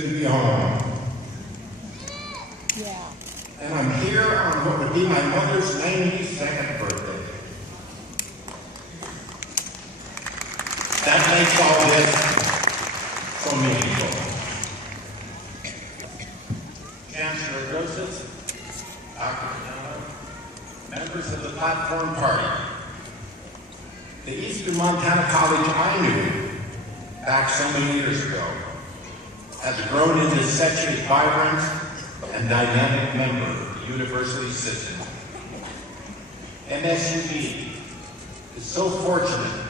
good to be home. Yeah. And I'm here on what would be my mother's 92nd birthday. That makes all this so meaningful. Chancellor Joseph, Dr. Miller, members of the platform party, the Eastern Montana College I knew back so many years ago has grown into such a vibrant and dynamic member of the university system. MSU is so fortunate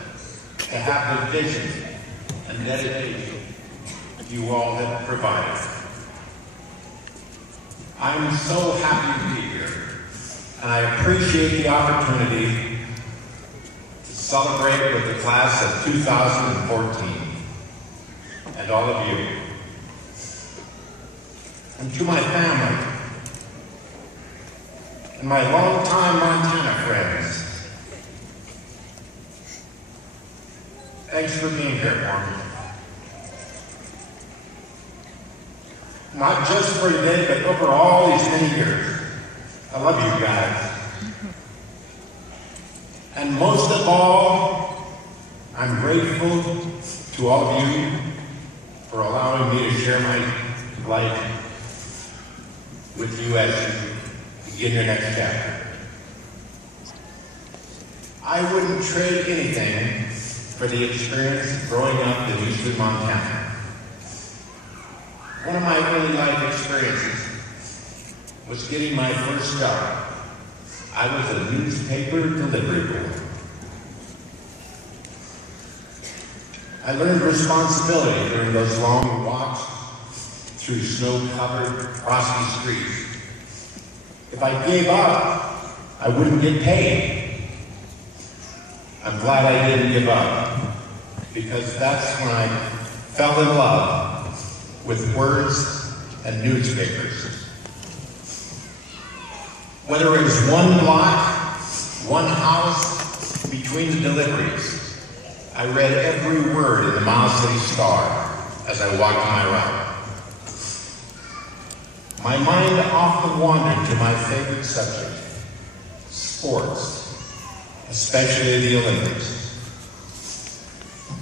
to have the vision and dedication you all have provided. I'm so happy to be here, and I appreciate the opportunity to celebrate with the class of 2014 and all of you. And to my family and my longtime Montana friends, thanks for being here for me. Not just for today, but over all these many years. I love you guys. And most of all, I'm grateful to all of you for allowing me to share my life with you as you begin your next chapter. I wouldn't trade anything for the experience of growing up in Eastern Montana. One of my early life experiences was getting my first job. I was a newspaper delivery boy. I learned responsibility during those long walks through snow-covered, frosty streets. If I gave up, I wouldn't get paid. I'm glad I didn't give up, because that's when I fell in love with words and newspapers. Whether it was one block, one house, between the deliveries, I read every word in the Miles City Star as I walked my route. My mind often wandered to my favorite subject, sports, especially the Olympics.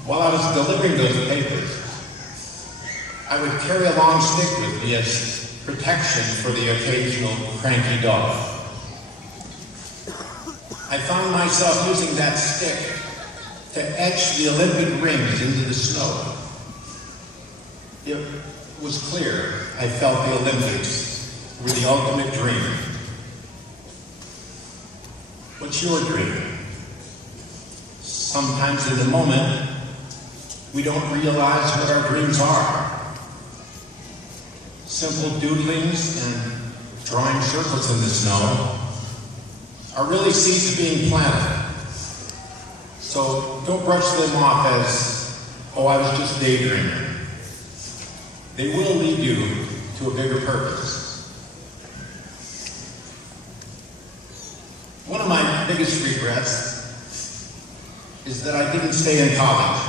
While I was delivering those papers, I would carry a long stick with me as protection for the occasional cranky dog. I found myself using that stick to etch the Olympic rings into the snow. It was clear I felt the Olympics were the ultimate dream. What's your dream? Sometimes in the moment, we don't realize what our dreams are. Simple doodlings and drawing circles in the snow are really seeds being planted. So don't brush them off as, oh, I was just daydreaming. They will lead you to a bigger purpose. One of my biggest regrets is that I didn't stay in college.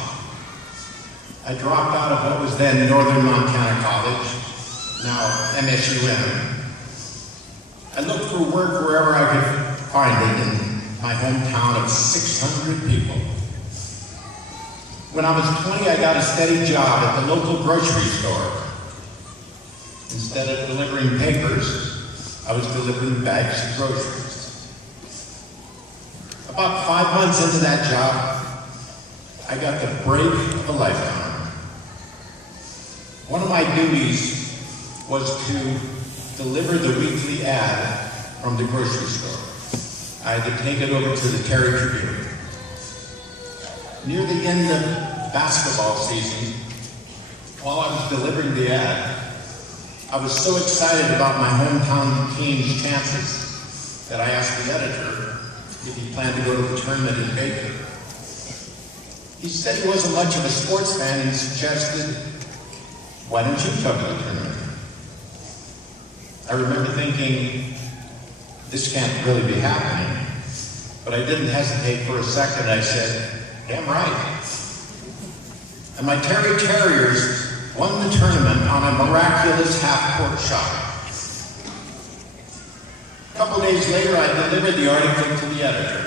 I dropped out of what was then Northern Montana College, now MSU. I looked for work wherever I could find it in my hometown of 600 people. When I was 20, I got a steady job at the local grocery store. Instead of delivering papers, I was delivering bags of groceries. About 5 months into that job, I got the break of a lifetime. One of my duties was to deliver the weekly ad from the grocery store. I had to take it over to the Terry Tribune. Near the end of basketball season, while I was delivering the ad, I was so excited about my hometown team's chances that I asked the editor if he planned to go to the tournament in Baker. He said he wasn't much of a sports fan and suggested, why don't you come to the tournament? I remember thinking, this can't really be happening. But I didn't hesitate for a second. I said, damn right. And my Terry Terriers won the tournament on a miraculous half-court shot. A couple days later, I delivered the article to the editor.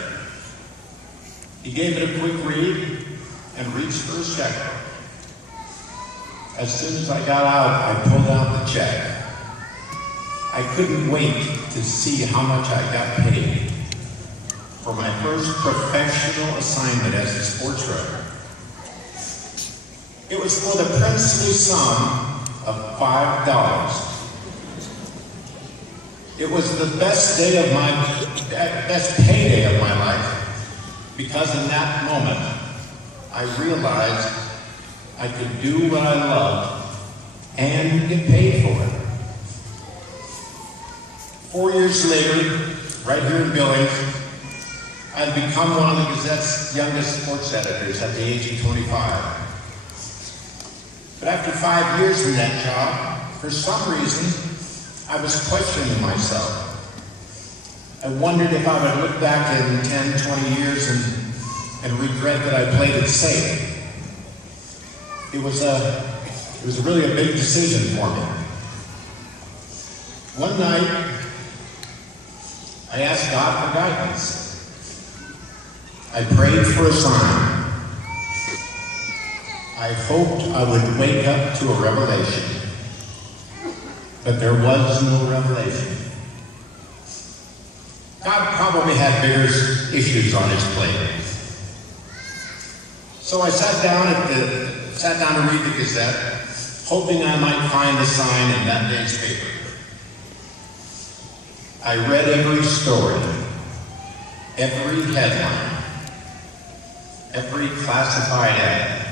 He gave it a quick read and reached for his checkbook. As soon as I got out, I pulled out the check. I couldn't wait to see how much I got paid for my first professional assignment as a sports writer. It was for the princely sum of $5. It was the best payday of my life, because in that moment, I realized I could do what I loved and get paid for it. 4 years later, right here in Billings, I've become one of the Gazette's youngest sports editors at the age of 25. But after 5 years in that job, for some reason, I was questioning myself. I wondered if I would look back in 10, 20 years and regret that I played it safe. It was really a big decision for me. One night, I asked God for guidance. I prayed for a sign. I hoped I would wake up to a revelation, but there was no revelation. God probably had bigger issues on his plate. So I sat down to read the Gazette, hoping I might find a sign in that day's paper. I read every story, every headline, every classified ad,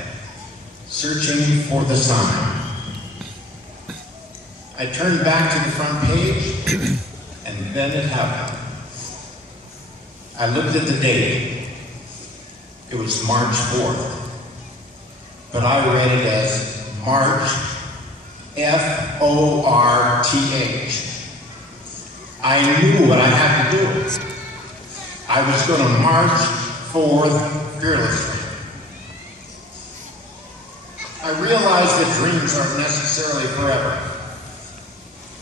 searching for the sign. I turned back to the front page, and then it happened. I looked at the date. It was March 4th, but I read it as March, F-O-R-T-H. I knew what I had to do. I was going to march forth fearlessly. I realized that dreams aren't necessarily forever.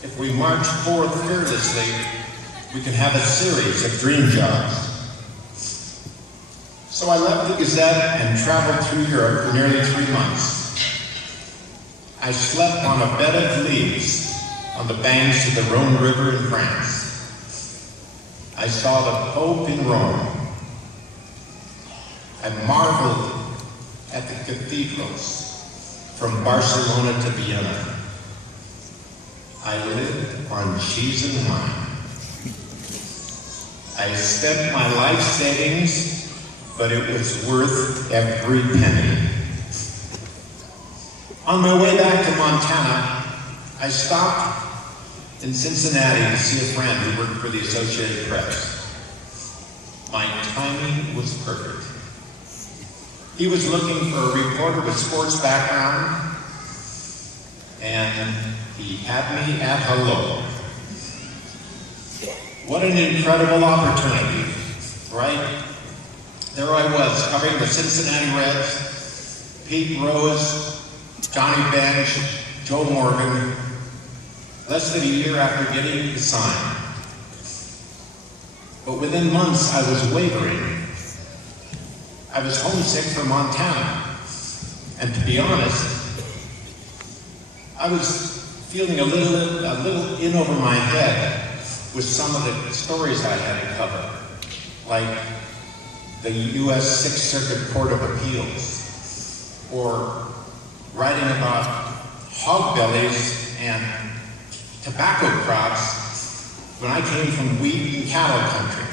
If we march forth fearlessly, we can have a series of dream jobs. So I left the Gazette and traveled through Europe for nearly 3 months. I slept on a bed of leaves on the banks of the Rhone River in France. I saw the Pope in Rome. I marveled at the cathedrals from Barcelona to Vienna. I lived on cheese and wine. I spent my life savings, but it was worth every penny. On my way back to Montana, I stopped in Cincinnati to see a friend who worked for the Associated Press. My timing was perfect. He was looking for a reporter with sports background, and he had me at hello. What an incredible opportunity, right? There I was, covering the Cincinnati Reds, Pete Rose, Johnny Bench, Joe Morgan, less than a year after getting the sign. But within months, I was wavering. I was homesick for Montana. And to be honest, I was feeling a little in over my head with some of the stories I had to cover, like the U.S. Sixth Circuit Court of Appeals, or writing about hog bellies and tobacco crops when I came from wheat and cattle country.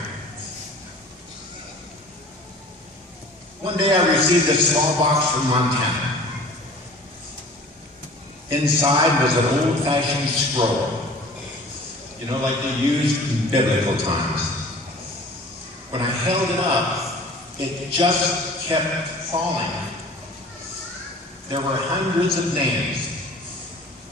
One day I received a small box from Montana. Inside was an old-fashioned scroll, you know, like they used in biblical times. When I held it up, it just kept falling. There were hundreds of names